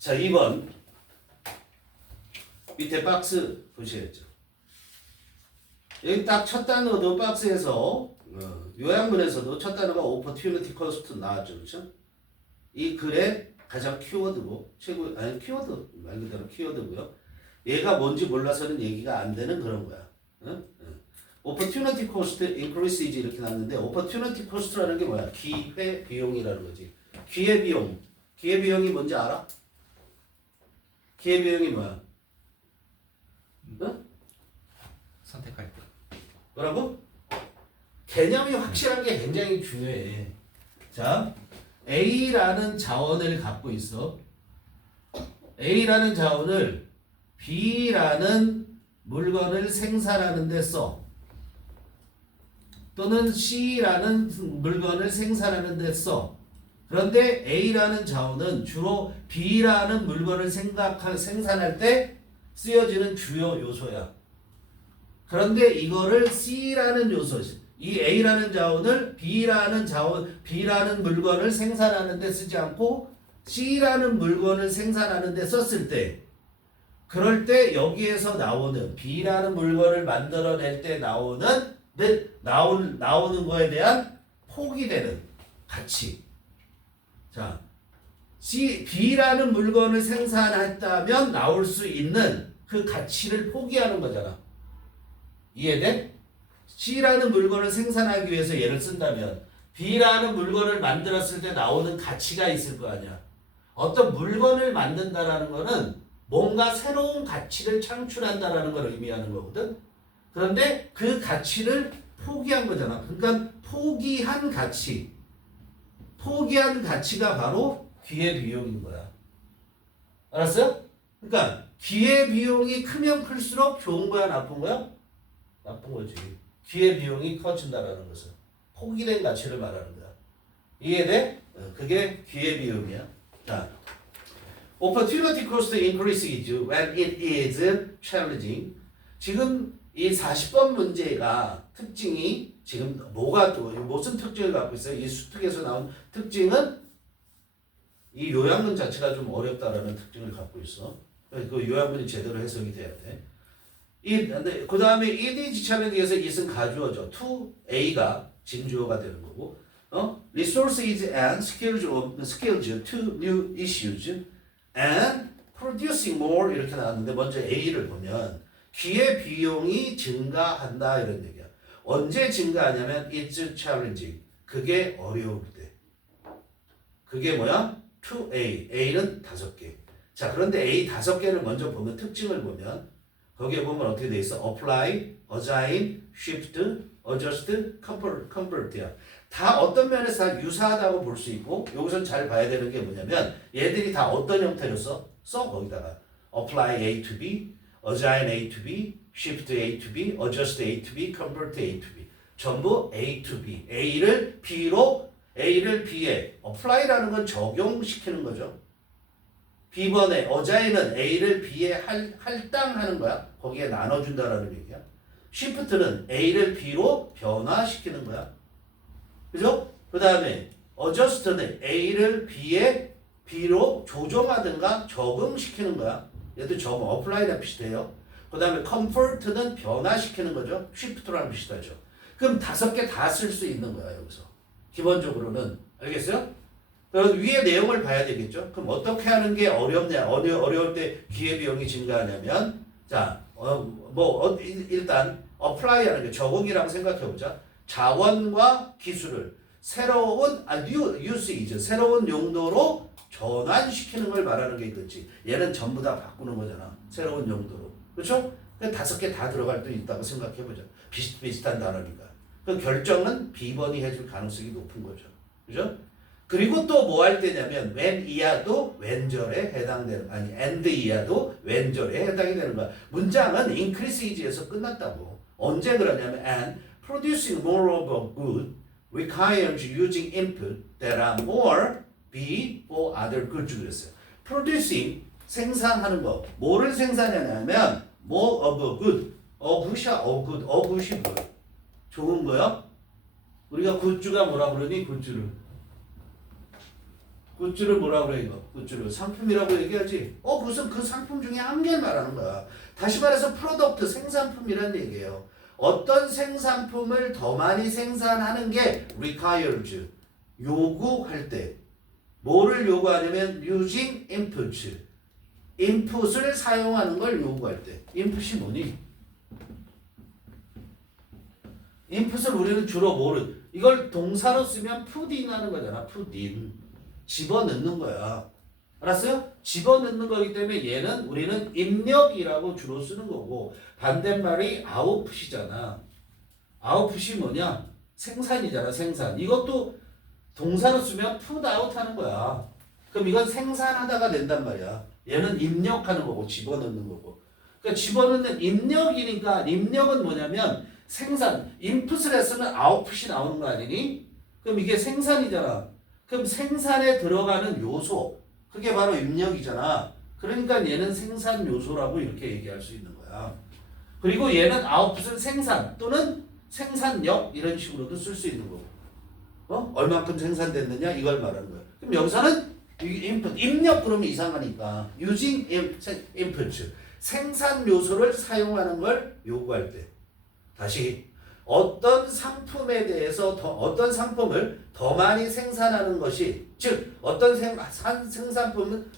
자, 2번 밑에 박스 보시겠죠. 여기 딱 첫 단어도 박스에서 요약문에서도 첫 단어가 opportunity cost 나왔죠. 그렇죠? 이 글의 가장 키워드고 키워드 말 그대로 키워드고요. 얘가 뭔지 몰라서는 얘기가 안 되는 그런 거야. 응? opportunity cost increases 이렇게 나왔는데 opportunity cost라는 게 뭐야? 기회 비용이라는 거지. 기회 비용. 기회 비용이 뭔지 알아? 기회 비용이 뭐야? 응? 선택할 때. 뭐라고? 개념이 확실한 게 굉장히 중요해. 자, A라는 자원을 갖고 있어. A라는 자원을 B라는 물건을 생산하는 데 써. 또는 C라는 물건을 생산하는 데 써. 그런데 A라는 자원은 주로 B라는 물건을 생산할 때 쓰여지는 주요 요소야. 그런데 이거를 C라는 요소, 이 A라는 자원을 B라는 물건을 생산하는 데 쓰지 않고 C라는 물건을 생산하는 데 썼을 때, 그럴 때 여기에서 나오는 B라는 물건을 만들어낼 때 나오는 거에 대한 폭이 되는 가치. 자, B라는 물건을 생산했다면 나올 수 있는 그 가치를 포기하는 거잖아. 이해돼? C라는 물건을 생산하기 위해서 얘를 쓴다면 B라는 물건을 만들었을 때 나오는 가치가 있을 거 아니야. 어떤 물건을 만든다라는 거는 뭔가 새로운 가치를 창출한다라는 걸 의미하는 거거든. 그런데 그 가치를 포기한 거잖아. 그러니까 포기한 가치가 바로 기회비용인 거야. 알았어요? 그러니까 기회비용이 크면 클수록 좋은 거야, 나쁜 거야? 나쁜 거지. 기회비용이 커진다라는 것은 포기된 가치를 말하는 거야. 이해돼? 그게 기회비용이야. 자, opportunity cost increases when it is challenging. 지금 이 40번 문제가 특징이 지금 무슨 특징을 갖고 있어요? 이 수특에서 나온 특징은 이 요약문 자체가 좀 어렵다라는 특징을 갖고 있어. 그 요약문이 제대로 해석이 돼야 돼. 그 다음에 EDG 챌린지에서 it은 가주어죠. to A가 진주어가 되는 거고, resources and skills to new issues and producing more 이렇게 나왔는데 먼저 A를 보면 기회 비용이 증가한다 이런 얘기야. 언제 증가하냐면 it's challenging. 그게 어려울 때. 그게 뭐야? to A는 5개. 자, 그런데 A 5개를 먼저 보면 특징을 보면 거기에 보면 어떻게 돼 있어? apply, assign, shift, adjust, convert야. 다 어떤 면에서 다 유사하다고 볼 수 있고 여기서 잘 봐야 되는 게 뭐냐면 얘들이 다 어떤 형태로 써 거기다가 apply A to B, assign A to B, shift A to B, adjust A to B, convert A to B. 전부 A to B. A를 B에 apply라는 건 적용시키는 거죠. B번에 어자인은 A를 B에 할당하는 거야. 거기에 나눠준다라는 얘기야. Shift는 A를 B로 변화시키는 거야. 그죠? 그 다음에 adjust는 A를 B로 조정하든가 적응시키는 거야. 얘도 적응, apply랑 비슷해요. 그 다음에 convert는 변화시키는 거죠. Shift랑 비슷하죠. 그럼 5개 다 쓸 수 있는 거야, 여기서. 기본적으로는. 알겠어요? 그럼 위에 내용을 봐야 되겠죠. 그럼 어떻게 하는 게 어렵냐? 어려울 때 기회비용이 증가하냐면, 자, 일단 apply 하는 게 적응이라고 생각해보자. 자원과 기술을 새로운 새로운 용도로 전환시키는 걸 말하는 게 있겠지. 얘는 전부 다 바꾸는 거잖아. 새로운 용도로. 그렇죠? 5개 다 들어갈 때 있다고 생각해보자. 비슷비슷한 단어니까. 그 결정은 B번이 해줄 가능성이 높은 거죠. 그죠? 그리고 또 뭐 할 때냐면 when 이하도 왼절에 해당되는 and 이하도 왼절에 해당이 되는 거야. 문장은 increase에서 끝났다고. 언제 그러냐면 and producing more of a good requires using input that are more B or other goods 그랬어요. producing 생산하는 거. 뭐를 생산하냐면 more of a good. good이 뭐야? 좋은 거야? 우리가 굿즈가 뭐라 그러니 굿즈를 굿즈를 뭐라 그래 이거? 굿즈를 상품이라고 얘기하지. 무슨 그 상품 중에 한 개를 말하는 거야. 다시 말해서 프로덕트 생산품이라는 얘기예요. 어떤 생산품을 더 많이 생산하는 게 requires 요구할 때 뭐를 요구하냐면 using inputs input을 사용하는 걸 요구할 때 input이 뭐니? input을 우리는 주로 뭐를 이걸 동사로 쓰면 put in 하는 거잖아. put in 집어넣는 거야. 알았어요? 집어넣는 거기 때문에 얘는 우리는 입력이라고 주로 쓰는 거고 반대말이 output이잖아. output이 뭐냐? 생산이잖아. 생산. 이것도 동사로 쓰면 put out 하는 거야. 그럼 이건 생산하다가 된단 말이야. 얘는 입력하는 거고 집어넣는 거고. 그러니까 집어넣는 입력이니까 입력은 뭐냐면 생산. 인풋을 했으면 아웃풋이 나오는 거 아니니? 그럼 이게 생산이잖아. 그럼 생산에 들어가는 요소. 그게 바로 입력이잖아. 그러니까 얘는 생산 요소라고 이렇게 얘기할 수 있는 거야. 그리고 얘는 아웃풋은 생산 또는 생산력 이런 식으로도 쓸 수 있는 거고. 얼만큼 생산됐느냐 이걸 말하는 거야. 그럼 여기서는 input, 입력 그러면 이상하니까 using input, 생산 요소를 사용하는 걸 요구할 때 다시 어떤 상품에 대해서 어떤 상품을 더 많이 생산하는 것이 즉 어떤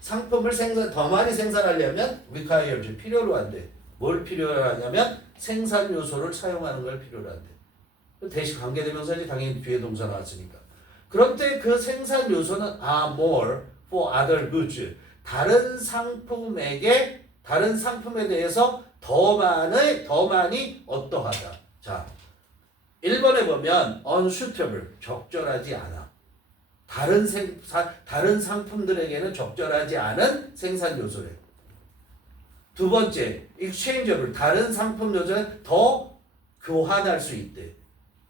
상품을 더 많이 생산하려면 requires 필요로 한대. 뭘 필요로 하냐면 생산 요소를 사용하는 걸 필요로 한대. 대시 관계대명사지 당연히 뒤에 동사 나왔으니까. 그런데 그 생산 요소는 more for other goods. 다른 상품에 대해서 더 많이 어떠하다. 자, 1번에 보면 unsuitable 적절하지 않아. 다른 상품들에게는 적절하지 않은 생산 요소래. 두 번째, exchangeable 다른 상품 요소는 더 교환할 수 있대.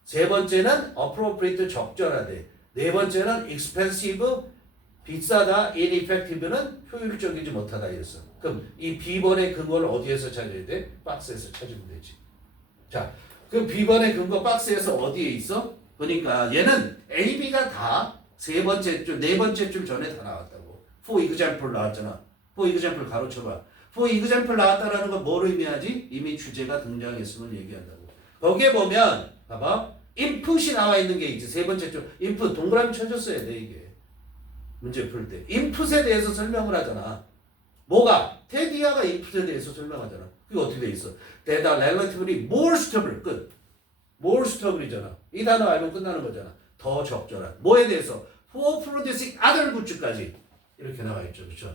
세 번째는 appropriate 적절하대. 네 번째는 expensive 비싸다. ineffective는 효율적이지 못하다 이랬어. 그럼 이 B번의 근거를 어디에서 찾아야 돼? 박스에서 찾으면 되지. 자, 그 B번의 근거 박스에서 어디에 있어? 그러니까 얘는 A, B가 다 네 번째 줄 전에 다 나왔다고. For example 나왔잖아. For example 가로쳐봐. For example 나왔다라는 건 뭘 의미하지? 이미 주제가 등장했음을 얘기한다고. 거기에 보면 봐봐. input이 나와 있는 게 있지. 세 번째 줄. input 동그라미 쳐줬어야 돼 이게. 문제 풀 때. input에 대해서 설명을 하잖아. 뭐가? 테디아가 input에 대해서 설명하잖아. 그게 어떻게 돼 있어? That are relatively more suitable. 끝. more suitable이잖아. 이 단어 알면 끝나는 거잖아. 더 적절한. 뭐에 대해서? For producing other goods까지. 이렇게 나와 있죠. 그렇죠?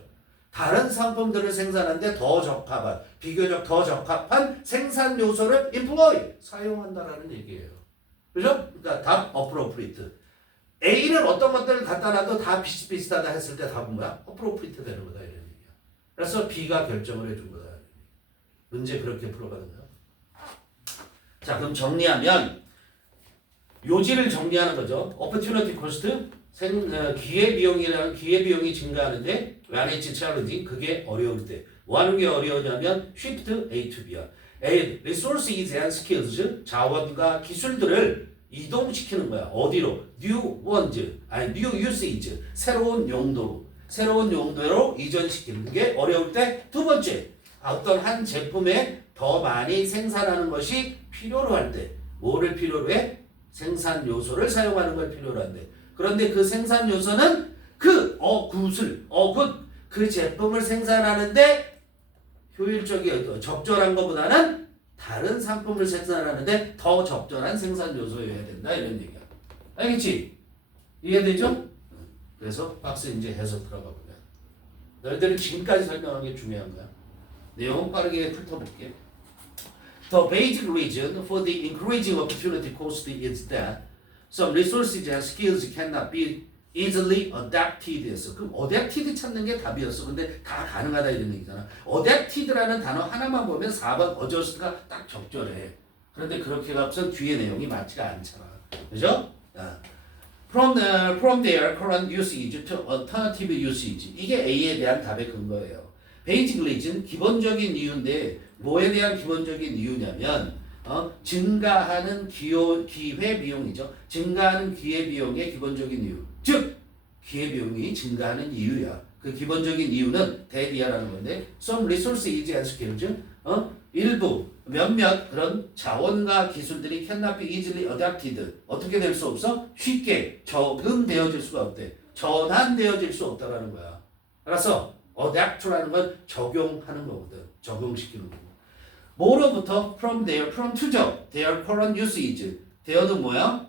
다른 상품들을 생산하는데 더 적합한, 비교적 더 적합한 생산 요소를 employ, 사용한다라는 얘기예요. 그죠? 그러니까 답 appropriate. A는 어떤 것들을 갖다 놔도 다 비슷비슷하다 했을 때 답은 뭐야? appropriate 되는 거다 이런 얘기야. 그래서 B가 결정을 해준 거다. 문제 그렇게 풀어가는 거야. 자, 그럼 정리하면 요지를 정리하는 거죠. opportunity cost, 기회비용이 증가하는데 when it's challenging, 그게 어려울 때. 뭐 하는 게 어려우냐면 shift A to B야. resources and skills, 자원과 기술들을 이동시키는 거야. 어디로? new usage, 새로운 용도로 이전시키는 게 어려울 때. 두 번째, 어떤 한 제품에 더 많이 생산하는 것이 필요로 할 때. 뭐를 필요로 해? 생산 요소를 사용하는 걸 필요로 한대. 그런데 그 생산 요소는 그 제품을 생산하는데 적절한 것보다는 다른 상품을 생산하는데 더 적절한 생산 요소여야 된다 이런 얘기야. 알겠지? 이해되죠? 그래서 박스 이제 해석 들어가 보면 너희들은 지금까지 설명한 게 중요한 거야. 내용 빠르게 훑어볼게. The basic reason for the increasing opportunity cost is that some resources and skills cannot be easily adapted 했어. 그럼 adapted 찾는 게 답이었어. 근데 다 가능하다 이런 얘기잖아. adapted라는 단어 하나만 보면 4번 adjust가 딱 적절해. 그런데 그렇게 가면 뒤에 내용이 맞지가 않잖아. 그죠? From their current usage to alternative usage. 이게 A에 대한 답의 근거예요. basic reason, 기본적인 이유인데 뭐에 대한 기본적인 이유냐면 증가하는 기회 비용이죠. 증가하는 기회 비용의 기본적인 이유. 즉 기회비용이 증가하는 이유야. 그 기본적인 이유는 대디아라는 건데 some resources and skills 일부 몇몇 그런 자원과 기술들이 cannot be easily adapted 어떻게 될 수 없어? 쉽게 적응되어질 수가 없대. 전환되어질 수 없다라는 거야. 알았어? adapt라는 건 적용하는 거거든. 적용시키는 거고. 뭐로부터? from to죠. their current usage. there는 뭐야?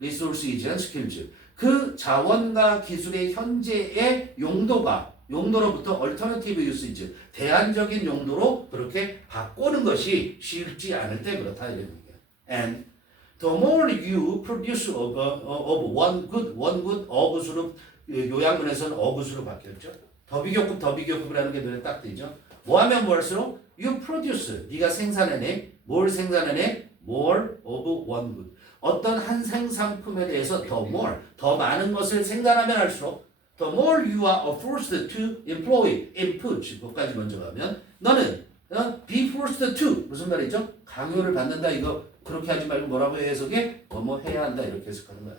resources and skills. 그 자원과 기술의 현재의 용도로부터 alternative usage, 대안적인 용도로 그렇게 바꾸는 것이 쉽지 않을 때 그렇다 이런 얘기야. And the more you produce of one good 어구수로 요양문에서는 어구수로 바뀌었죠. 더비교급이라는 게 눈에 딱 띄죠. 뭐하면 뭐할수록 you produce, 네가 생산해내. 뭘 생산해내? more of one good. 어떤 한 생산품에 대해서 더 많은 것을 생산하면 할수록 the more you are forced to employ input 것까지 먼저 가면 너는 be forced to 무슨 말이죠? 강요를 받는다 이거 그렇게 하지 말고 뭐라고 해석해? 뭐 해야 한다 이렇게 해석하는 거야.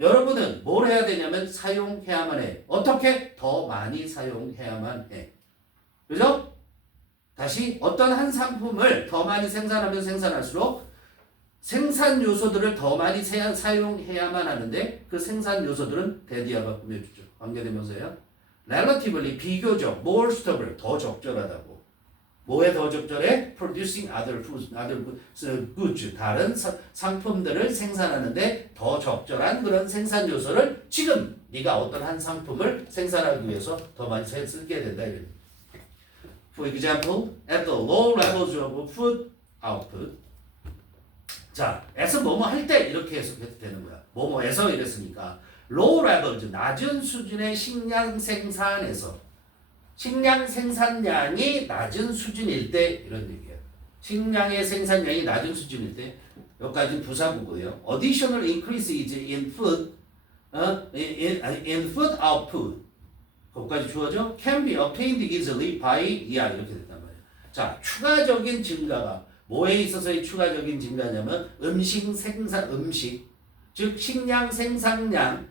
여러분은 뭘 해야 되냐면 사용해야만 해. 어떻게? 더 많이 사용해야만 해. 그죠? 다시 어떤 한 상품을 더 많이 생산하면 생산할수록 생산 요소들을 더 많이 사용해야만 하는데 그 생산 요소들은 대디아가 꾸며주죠. 관계대명사예요. relatively 비교적 more suitable 더 적절하다고. 뭐에 더 적절해? producing other goods 다른 상품들을 생산하는데 더 적절한 그런 생산 요소를 지금 네가 어떤 한 상품을 생산하기 위해서 더 많이 쓰게 된다. For example, at the low levels of food output 자, 에서 뭐뭐 할 때 이렇게 해석해도 되는 거야. 뭐뭐에서 이랬으니까 low levels 낮은 수준의 식량 생산에서 식량 생산량이 낮은 수준일 때 이런 얘기야. 식량의 생산량이 낮은 수준일 때 여기까지 부사구고요. Additional increases in food in food output 거기까지 주어져 can be obtained easily by 이렇게 됐단 말이야. 자, 추가적인 증가가 뭐에 있어서의 추가적인 증가냐면 음식 즉 식량 생산량에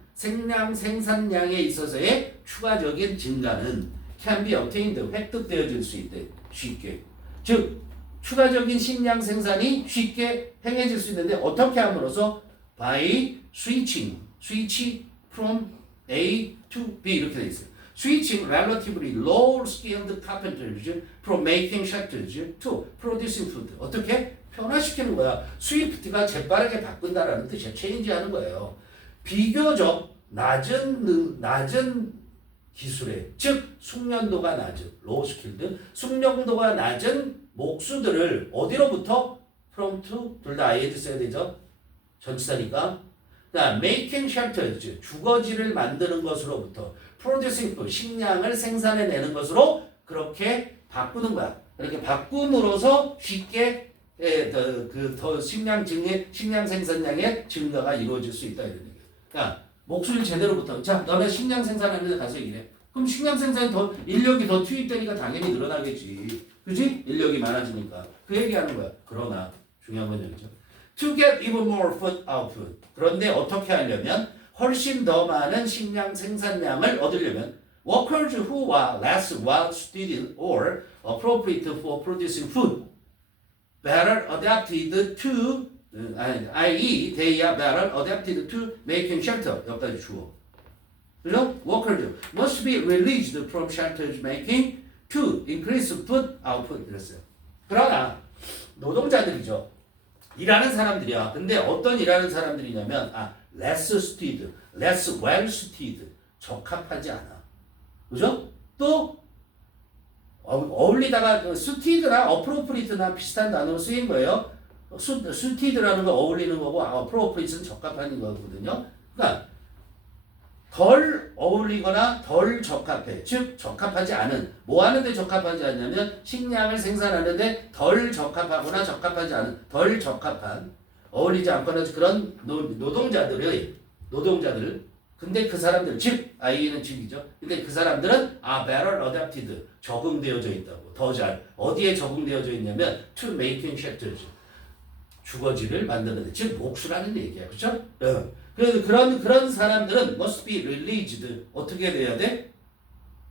있어서의 추가적인 증가는 can be obtained 획득되어질 수 있대 쉽게. 즉 추가적인 식량 생산이 쉽게 행해질 수 있는데 어떻게 함으로써 by switch from A to B 이렇게 돼 있어요. Switching relatively low-skilled carpenters from making shutters to producing food. 어떻게? 변화시키는 거야. 스위프트가 재빠르게 바꾼다라는 뜻이야. 체인지하는 거예요. 비교적 낮은 기술에, 즉 숙련도가 낮은 low-skilled, 숙련도가 낮은 목수들을 어디로부터? from to 둘 다 ing 써야 되죠. 전치사니까. making shelters 주거지를 만드는 것으로부터 producing food 식량을 생산해내는 것으로 그렇게 바꾸는 거야. 이렇게 바꿈으로써 쉽게 더 식량 생산량의 증가가 이루어질 수 있다 이런 얘기야. 그러니까 목수를 제대로부터 자 너네 식량 생산하는 데 가서 일해. 그럼 식량 생산이 더 인력이 더 투입되니까 당연히 늘어나겠지. 그지? 인력이 많아지니까 그 얘기하는 거야. 그러나 중요한 건 여기죠. To get even more food output. 그런데 어떻게 하려면 훨씬 더 많은 식량 생산량을 얻으려면 workers who are less well suited or appropriate for producing food better adapted to i.e. they are better adapted to making shelter. 여기까지 주어. 그죠? workers must be released from shelter making to increase food output. 그랬어요. 그러나 노동자들이죠. 일하는 사람들이야. 근데 어떤 일하는 사람들이냐면 less suited, less well suited, 적합하지 않아. 그죠? 또 어울리다가 suited나 appropriate나 비슷한 단어로 쓰인 거예요. suited라는 거 어울리는 거고 appropriate는 적합한 거거든요. 그러니까 덜 어울리거나 덜 적합해. 즉 적합하지 않은. 뭐 하는데 적합하지 않냐면 식량을 생산하는데 덜 적합하거나 적합하지 않은 덜 적합한 어울리지 않거나 그런 노동자들 근데 그 사람들 즉 I는 즉이죠. 근데 그 사람들은 better adapted 적응되어져 있다고. 더 잘 어디에 적응되어져 있냐면 to making shelters 주거지를 만드는데 즉 목수라는 얘기야. 그렇죠? 그래서 그런 사람들은 must be released. 어떻게 돼야 돼?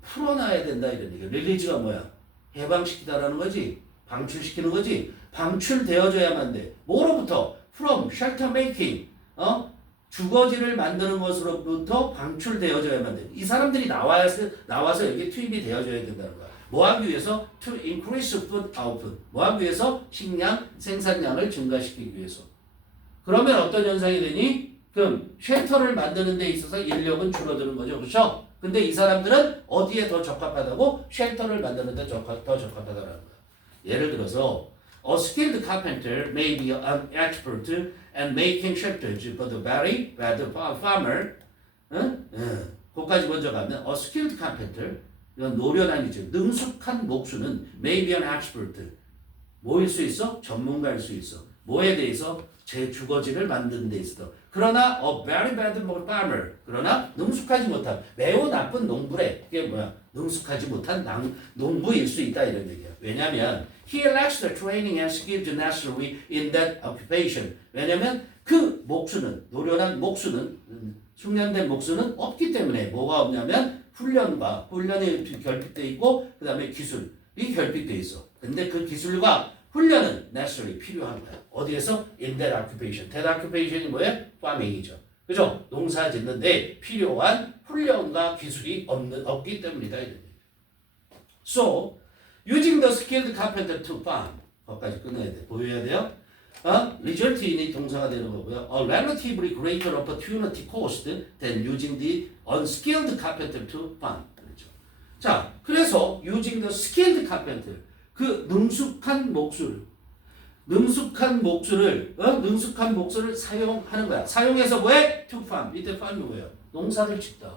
풀어놔야 된다 이런 얘기야. release가 뭐야? 해방시키다라는 거지. 방출시키는 거지. 방출되어져야만 돼. 뭐로부터? from shelter making. 주거지를 만드는 것으로부터 방출되어져야만 돼. 이 사람들이 나와서 여기 투입이 되어져야 된다는 거야. 뭐 하기 위해서? To increase food output. 뭐 하기 위해서? 식량 생산량을 증가시키기 위해서. 그러면 어떤 현상이 되니? 그럼 쉘터를 만드는 데 있어서 인력은 줄어드는 거죠. 그렇죠? 근데 이 사람들은 어디에 더 적합하다고? 쉘터를 만드는 데 더 적합하다는 거야. 예를 들어서 A skilled carpenter may be an expert and making shelters, but a very bad farmer. 거기까지 먼저 가면 A skilled carpenter, 이건 노련한이죠. 능숙한 목수는 may be an expert. 뭐일 수 있어? 전문가일 수 있어. 뭐에 대해서? 제 주거지를 만드는 데 있어. 그러나 a very bad farmer. 그러나 능숙하지 못한 매우 나쁜 농부래. 그게 뭐야? 능숙하지 못한 농부일 수 있다 이런 얘기야. 왜냐하면 he lacks the training and skills necessary in that occupation. 왜냐하면 그 목수는 노련한 목수는 숙련된 목수는 없기 때문에 뭐가 없냐면 훈련이 결핍돼 있고 그 다음에 기술이 결핍돼 있어. 근데 그 기술과 훈련은 necessary 필요한 거야. 어디에서? In that occupation. That occupation이 뭐예요? farming이죠. 그죠? 농사 짓는데 필요한 훈련과 기술이 없기 때문이다. So, using the skilled carpenter to farm. 거기까지 끝내야 돼. 보여야 돼요. result인이 동사가 되는 거고요. A relatively greater opportunity cost than using the unskilled carpenter to farm. 그렇죠. 자, 그래서 using the skilled carpenter. 그 능숙한 목수를 사용하는 거야. 사용해서 뭐해? To farm. 이때 farm이 뭐예요? 농사를 짓다.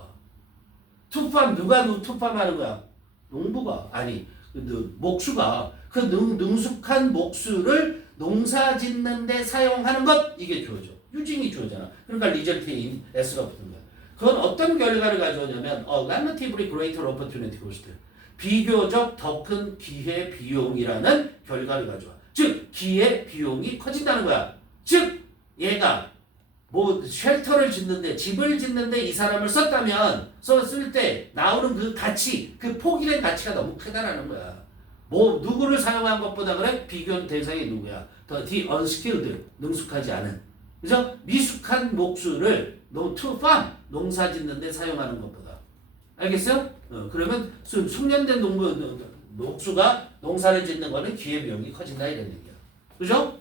To farm 누가 to farm 하는 거야? 농부가 아니 목수가 그 능숙한 목수를 농사 짓는데 사용하는 것 이게 주어져. 유징이 주어잖아. 그러니까 리절트인 S가 붙은 거야. 그건 어떤 결과를 가져오냐면 relatively greater opportunity cost. 비교적 더 큰 기회 비용이라는 결과를 가져와. 즉 기회 비용이 커진다는 거야. 즉 얘가 뭐 쉘터를 짓는데 집을 짓는데 이 사람을 썼을 때 나오는 그 가치, 그 포기된 가치가 너무 크다라는 거야. 뭐 누구를 사용한 것보다 그래? 비교 대상이 누구야? the unskilled 능숙하지 않은, 그죠? 미숙한 목수를 to farm 농사 짓는데 사용하는 것보다. 알겠어요? 그러면 숙련된 목수가 농사를 짓는 거는 기회비용이 커진다 이런 얘기야. 그죠?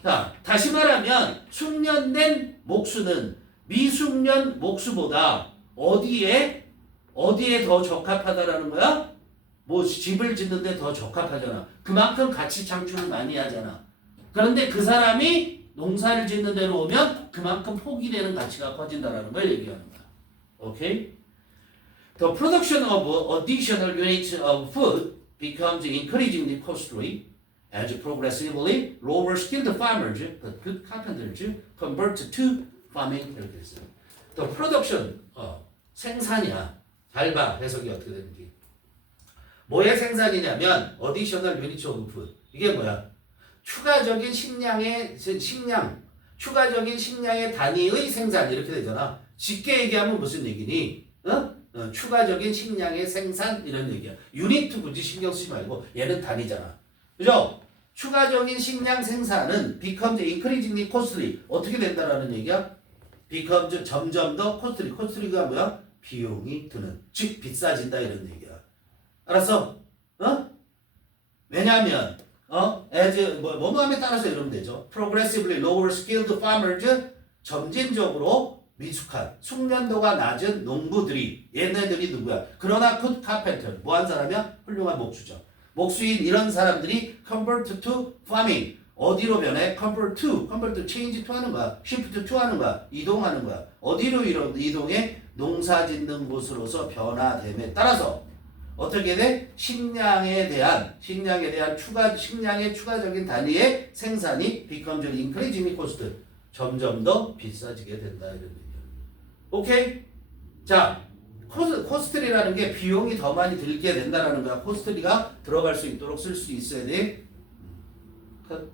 자, 다시 말하면 숙련된 목수는 미숙련 목수보다 어디에 더 적합하다라는 거야? 뭐 집을 짓는데 더 적합하잖아. 그만큼 가치 창출을 많이 하잖아. 그런데 그 사람이 농사를 짓는 데로 오면 그만큼 포기되는 가치가 커진다라는 걸 얘기하는 거야. 오케이? The production of additional units of food becomes increasingly costly as progressively lower skilled farmers, but good carpenters, convert to farming. 이렇게 했어요. The production, 생산이야. 잘 봐, 해석이 어떻게 되는지. 뭐의 생산이냐면 additional units of food. 이게 뭐야? 추가적인 식량의 단위의 생산 이렇게 되잖아. 쉽게 얘기하면 무슨 얘기니? 추가적인 식량의 생산 이런 얘기야. 유니트 굳이 신경 쓰지 말고 얘는 단위잖아. 그죠? 추가적인 식량 생산은 becomes increasingly costly. 어떻게 된다라는 얘기야? becomes 점점 더 costly. costly가 뭐야? 비용이 드는. 즉 비싸진다 이런 얘기야. 알았어? 왜냐하면 as 뭐뭐함에 따라서 이러면 되죠. progressively lower skilled farmers 점진적으로 미숙한 숙련도가 낮은 농부들이 얘네들이 누구야? 그러나 good carpenter 뭐한 사람이야? 훌륭한 목수죠. 목수인 이런 사람들이 convert to farming 어디로 변해? convert to change to 하는 거야. shift to 하는 거야. 이동하는 거야. 어디로 이동해? 농사 짓는 곳으로서 변화됨에 따라서 어떻게 돼? 식량에 대한 식량의 추가적인 단위의 생산이 becomes increasingly cost 점점 더 비싸지게 된다 이런 얘기야. 오케이? 자, 코스트리라는 게 비용이 더 많이 들게 된다라는 거야. 코스트리가 들어갈 수 있도록 쓸 수 있어야 돼. 컷.